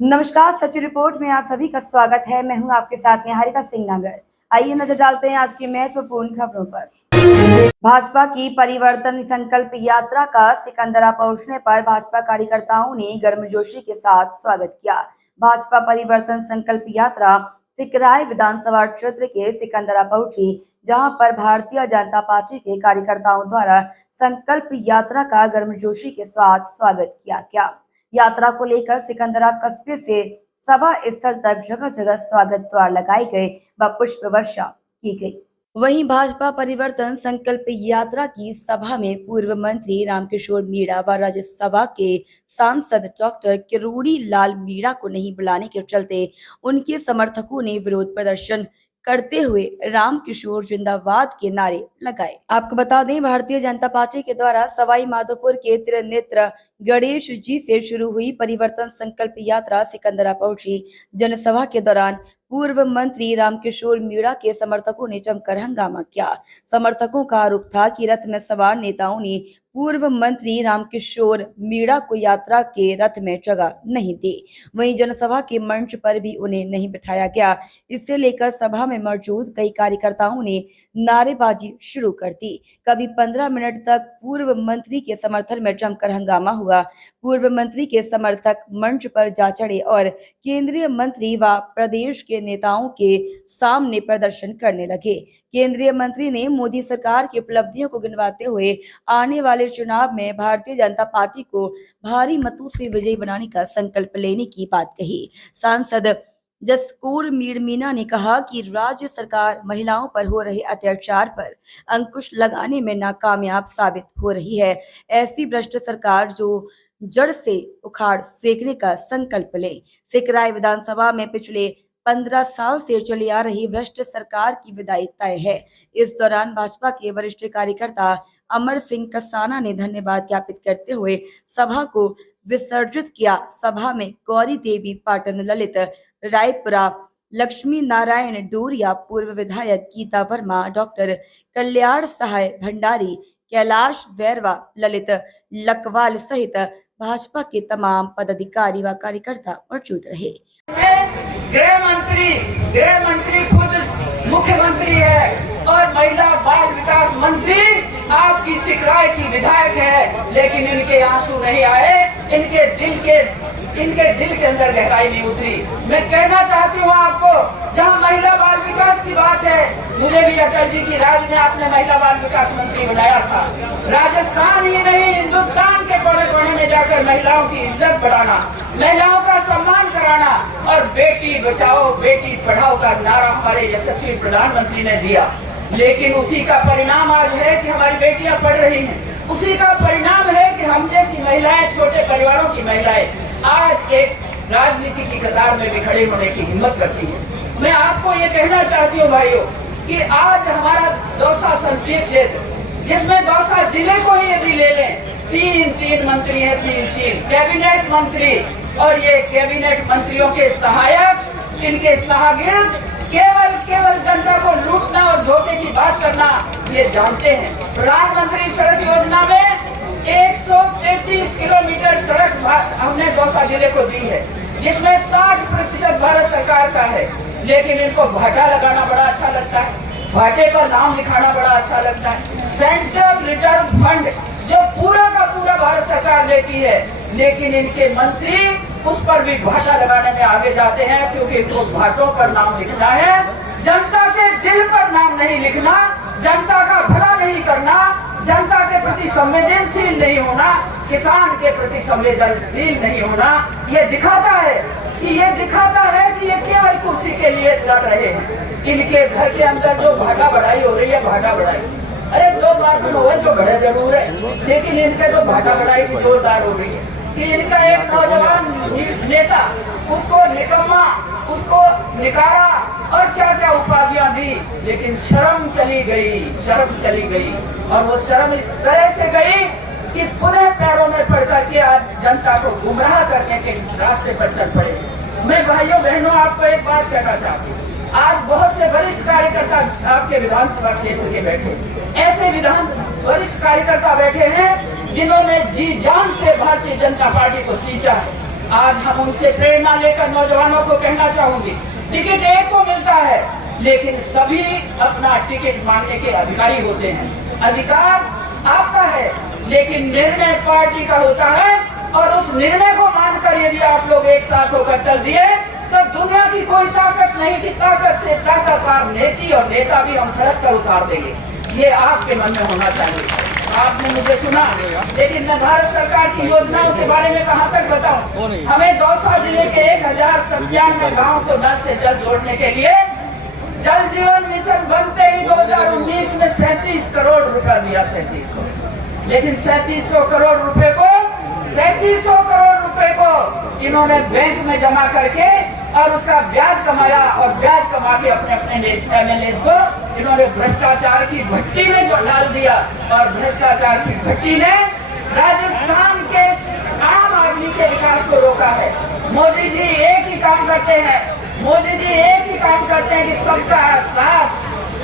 नमस्कार, सच्ची रिपोर्ट में आप सभी का स्वागत है। मैं हूं आपके साथ निहारिका सिंह नागर। आइए नजर डालते हैं आज की महत्वपूर्ण खबरों पर। भाजपा की परिवर्तन संकल्प यात्रा का सिकंदरा पहुंचने पर भाजपा कार्यकर्ताओं ने गर्मजोशी के साथ स्वागत किया। भाजपा परिवर्तन संकल्प यात्रा सिकराय विधानसभा क्षेत्र के सिकंदरा पहुंची, जहां पर भारतीय जनता पार्टी के कार्यकर्ताओं द्वारा संकल्प यात्रा का गर्मजोशी के साथ स्वागत किया गया। यात्रा को लेकर सिकंदरा कस्बे से सभा स्थल तक जगह जगह स्वागत द्वार लगाए गए व पुष्प वर्षा की गई। वहीं भाजपा परिवर्तन संकल्प यात्रा की सभा में पूर्व मंत्री रामकिशोर मीणा व राज्यसभा के सांसद डॉक्टर किरोड़ी लाल मीणा को नहीं बुलाने के चलते उनके समर्थकों ने विरोध प्रदर्शन करते हुए रामकिशोर जिंदाबाद के नारे लगाए। आपको बता दें, भारतीय जनता पार्टी के द्वारा सवाई माधोपुर के त्रिनेत्र गणेश जी से शुरू हुई परिवर्तन संकल्प यात्रा सिकंदरा पहुंची। जनसभा के दौरान पूर्व मंत्री रामकिशोर मीणा के समर्थकों ने जमकर हंगामा किया। समर्थकों का आरोप था कि रथ में सवार नेताओं ने पूर्व मंत्री रामकिशोर मीणा को यात्रा के रथ में जगह नहीं दी। वहीं जनसभा के मंच पर भी उन्हें नहीं बिठाया गया। इसे लेकर सभा में मौजूद कई कार्यकर्ताओं ने नारेबाजी शुरू कर दी। कभी 15 मिनट तक पूर्व मंत्री के समर्थन में जमकर हंगामा हुआ। पूर्व मंत्री के समर्थक मंच पर जा चढ़े और केंद्रीय मंत्री व प्रदेश के नेताओं के सामने प्रदर्शन करने लगे। केंद्रीय मंत्री ने मोदी सरकार की उपलब्धियों को गिनवाते हुए आने वाले चुनाव में भारतीय जनता पार्टी को भारी मतों से विजयी बनाने का संकल्प लेने की बात कही। सांसद जसकौर मीणा ने कहा कि राज्य सरकार महिलाओं पर हो रहे अत्याचार पर अंकुश लगाने में नाकामयाब साबित हो रही है। ऐसी भ्रष्ट सरकार जो जड़ से उखाड़ फेंकने का संकल्प ले। सिकराय विधानसभा में पिछले 15 साल से चली आ रही भ्रष्ट सरकार की विदाई तय है। इस दौरान भाजपा के वरिष्ठ कार्यकर्ता अमर सिंह कसाना ने धन्यवाद ज्ञापित करते हुए सभा को विसर्जित किया। सभा में गौरी देवी पाटन, ललित रायपुरा, लक्ष्मी नारायण डोरिया, पूर्व विधायक गीता वर्मा, डॉक्टर कल्याण सहाय भंडारी, कैलाश वैरवा, ललित लकवाल सहित भाजपा के तमाम पदाधिकारी व कार्यकर्ता मौजूद रहे। गृह मंत्री खुद मुख्यमंत्री है और महिला बाल विकास मंत्री आपकी सिकराय की विधायक है, लेकिन इनके आंसू नहीं आए, इनके दिल के अंदर गहराई नहीं उतरी। मैं कहना चाहती हूँ आपको, जहाँ महिला बाल विकास की बात है, मुझे भी अटल जी की राज में आपने महिला बाल विकास मंत्री बनाया था। राजस्थान ही नहीं, हिंदुस्तान के कोने कोने में जाकर महिलाओं की इज्जत बढ़ाना, महिलाओं का सम्मान कराना और बेटी बचाओ बेटी पढ़ाओ का नारा हमारे यशस्वी प्रधानमंत्री ने दिया। लेकिन उसी का परिणाम आज है कि हमारी बेटियां पढ़ रही हैं। उसी का परिणाम है कि हम जैसी महिलाएं, छोटे परिवारों की महिलाएं आज एक राजनीति की कतार में भी खड़े होने की हिम्मत करती है। मैं आपको ये कहना चाहती हूँ भाइयों कि आज हमारा दौसा संसदीय क्षेत्र, जिसमें दौसा जिले को ही यदि ले लें, तीन मंत्री हैं, तीन कैबिनेट मंत्री, और ये कैबिनेट मंत्रियों के सहायक, इनके सहागिर्द केवल जनता को लूटना और धोखे की बात करना ये जानते हैं। प्रधानमंत्री सड़क योजना में 133 किलोमीटर सड़क हमने दौसा जिले को दी है, जिसमें 60% भारत सरकार का है। लेकिन इनको भाटा लगाना बड़ा अच्छा लगता है, भाटे पर नाम लिखाना बड़ा अच्छा लगता है। सेंट्रल रिजर्व फंड जो पूरा का पूरा भारत सरकार देती है, लेकिन इनके मंत्री उस पर भी भाटा लगाने में आगे जाते हैं, क्योंकि इनको भाटों पर नाम लिखना है, जनता के दिल पर नाम नहीं लिखना, जनता का भला नहीं करना, जनता के प्रति संवेदनशील नहीं होना, किसान के प्रति संवेदनशील नहीं होना। ये दिखाता है कि ये केवल कुर्सी के लिए लड़ रहे हैं। इनके घर के अंदर जो भाटा बढ़ाई हो रही है, भाटा बढ़ाई, अरे 2 बार हुए जो बड़े जरूर है, लेकिन इनके जो भाटा बढ़ाई भी जोरदार हो रही है कि इनका एक नौजवान नेता उसको निकम्मा, उसको निकारा और क्या क्या उपाधियां दी, लेकिन शर्म चली गई। और वो शर्म इस तरह से गई कि पुनः पैरों में पड़ करके आज जनता को गुमराह करने के रास्ते पर चल पड़े। मैं भाइयों बहनों आपको एक बात कहना चाहती हूँ, आज बहुत से वरिष्ठ कार्यकर्ता आपके विधानसभा क्षेत्र के बैठे, ऐसे वरिष्ठ कार्यकर्ता बैठे हैं जिन्होंने जी जान से भारतीय जनता पार्टी को सींचा है। आज हम उनसे प्रेरणा लेकर नौजवानों को कहना चाहूंगी, टिकट एक को मिलता है, लेकिन सभी अपना टिकट मांगने के अधिकारी होते हैं। अधिकार आपका है, लेकिन निर्णय पार्टी का होता है, और उस निर्णय को मानकर यदि आप लोग एक साथ होकर चल दिए तो दुनिया की कोई ताकत नहीं की ताकत से ताकतवर नीति और नेता भी हम सड़क पर उतार देंगे। ये आपके मन में होना चाहिए। आपने मुझे सुना, लेकिन मैं भारत सरकार की योजनाओं के बारे में कहां तक बताऊं। हमें दौसा जिले के 1097 गाँव को नल से जल जोड़ने के लिए जल जीवन मिशन बनते ही 2019 में 37 करोड़ रुपया दिया। 37 करोड़, लेकिन 3700 करोड़ रुपए को 3700 करोड़ रुपए को इन्होंने बैंक में जमा करके और उसका ब्याज कमाया, और ब्याज कमा के अपने अपने MLA को इन्होंने भ्रष्टाचार की भट्टी में जो डाल दिया, और भ्रष्टाचार की भट्टी ने राजस्थान के आम आदमी के विकास को रोका है। मोदी जी एक ही काम करते हैं, मोदी जी एक ही काम करते हैं कि सबका साथ,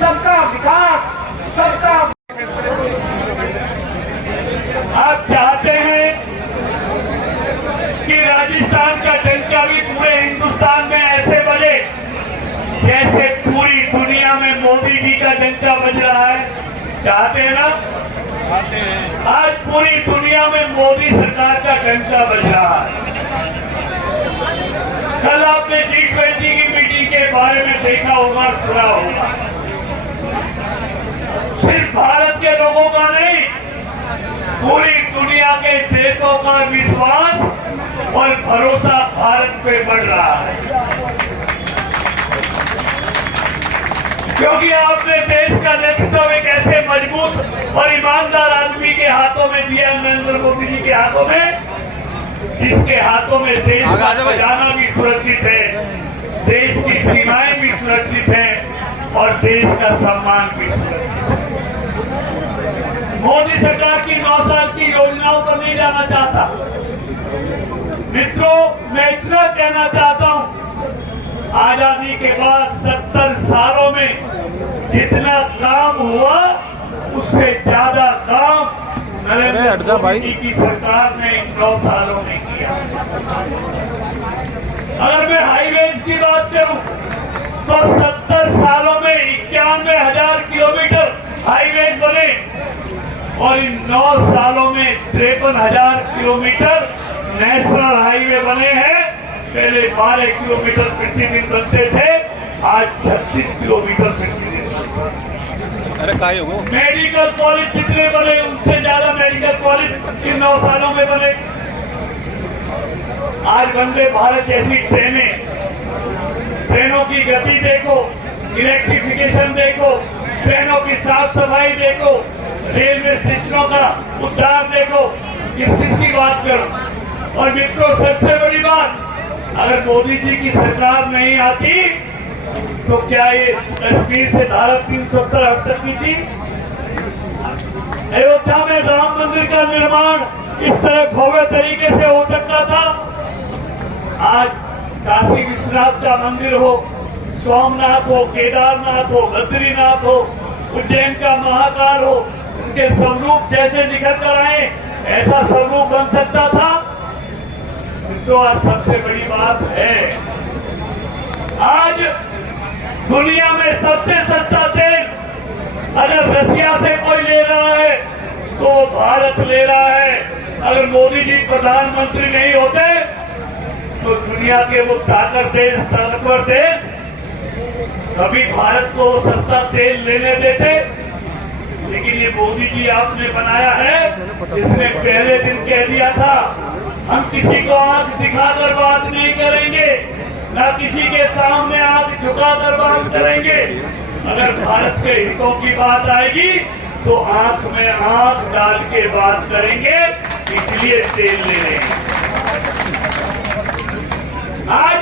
सबका विकास, सबका। आप चाहते हैं कि राजस्थान का डंका भी पूरे हिंदुस्तान में ऐसे बजे जैसे पूरी दुनिया में मोदी जी का डंका बज रहा है। चाहते हैं ना? आज पूरी दुनिया में मोदी सरकार का डंका बज रहा है। कल आपने G20 की मीटिंग के बारे में देखा होगा, सुना होगा। सिर्फ भारत के लोगों का नहीं, पूरी दुनिया के देशों का विश्वास और भरोसा भारत पे बढ़ रहा है, क्योंकि आपने देश का नेतृत्व एक ऐसे मजबूत और ईमानदार आदमी के हाथों में दिया, नरेंद्र मोदी जी के हाथों में, जिसके हाथों में देश का खजाना भी सुरक्षित है, देश की सीमाएं भी सुरक्षित हैं और देश का सम्मान भी सुरक्षित है। मोदी सरकार की 9 साल की योजनाओं पर नहीं जाना चाहता। मित्रों, मैं इतना कहना चाहता हूं, आजादी के बाद 70 सालों में जितना काम हुआ उससे ज्यादा काम नरेंद्र मोदी की सरकार ने 9 सालों में किया। अगर मैं हाईवेज की बात करूं तो 70 सालों में 91,000 किलोमीटर हाईवेज बने, और इन 9 सालों में 53,000 किलोमीटर नेशनल हाईवे बने हैं। पहले 12 किलोमीटर प्रतिदिन बनते थे, आज 36 किलोमीटर प्रतिदिन। अरे काय हो? मेडिकल कॉलेज कितने बने? उनसे ज्यादा मेडिकल कॉलेज इन 9 सालों में बने। आज वंदे भारत जैसी ट्रेनों की गति देखो, इलेक्ट्रिफिकेशन देखो, ट्रेनों की साफ सफाई देखो, रेलवे स्टेशनों का उद्धार देखो, किस किस की बात करूं। और मित्रों, सबसे बड़ी बात, अगर मोदी जी की सरकार नहीं आती तो क्या ये कश्मीर से धारा 370 हट सकती थी? अयोध्या में राम मंदिर का निर्माण इस तरह भव्य तरीके से हो सकता था? आज काशी विश्वनाथ का मंदिर हो, सोमनाथ हो, केदारनाथ हो, बद्रीनाथ हो, उज्जैन का महाकाल हो, उनके स्वरूप जैसे निखर कर आए, ऐसा स्वरूप बन सकता था? तो आज सबसे बड़ी बात है, आज दुनिया में सबसे सस्ता तेल अगर रसिया से कोई ले रहा है तो भारत ले रहा है। अगर मोदी जी प्रधानमंत्री नहीं होते तो दुनिया के वो ताकतवर देश कभी भारत को सस्ता तेल लेने देते। लेकिन ये मोदी जी आपने बनाया है, इसने पहले दिन कह दिया था, हम किसी को आंख दिखाकर बात नहीं करेंगे, ना किसी के सामने आंख झुकाकर बात करेंगे। अगर भारत के हितों की बात आएगी तो आंख में आंख डाल के बात करेंगे, इसलिए तेल ले रहे हैं। आज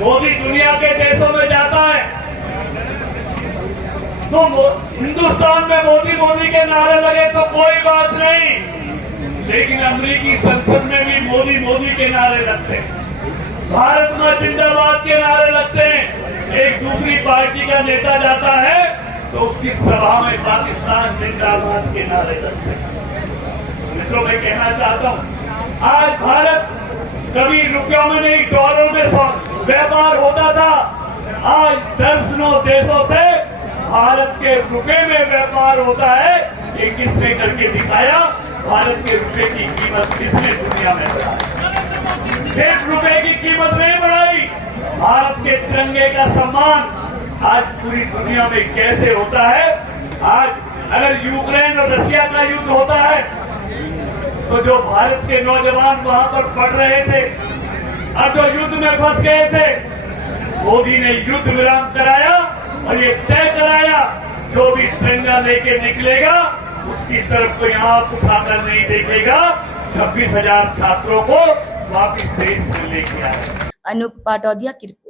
मोदी दुनिया के देशों में जाता है तो हिंदुस्तान में मोदी मोदी के नारे लगे तो कोई बात नहीं, लेकिन अमेरिकी संसद में भी मोदी मोदी के नारे लगते हैं, भारत मां जिंदाबाद के नारे लगते हैं। एक दूसरी पार्टी का नेता जाता है तो उसकी सभा में पाकिस्तान जिंदाबाद के नारे लगते हैं। मित्रों, मैं कहना चाहता हूं, आज भारत कभी रुपयों में नहीं डॉलर में व्यापार होता था। आज दर्जनों देशों से भारत के रुपए में व्यापार होता है। ये किसने करके दिखाया? भारत के रुपए की कीमत किसने दुनिया में बढ़ाई? सिर्फ रुपए की कीमत नहीं बढ़ाई, भारत के तिरंगे का सम्मान आज पूरी दुनिया में कैसे होता है। आज अगर यूक्रेन और रशिया का युद्ध होता है तो जो भारत के नौजवान वहां पर पढ़ रहे थे और जो युद्ध में फंस गए थे, मोदी ने युद्ध विराम कराया और ये तय कराया जो भी तिरंगा लेके निकलेगा उसकी तरफ कोई आंख उठाकर नहीं देखेगा। 26,000 छात्रों को वापिस देश में लेके आए। अनूप पाटौदिया की रिपोर्ट।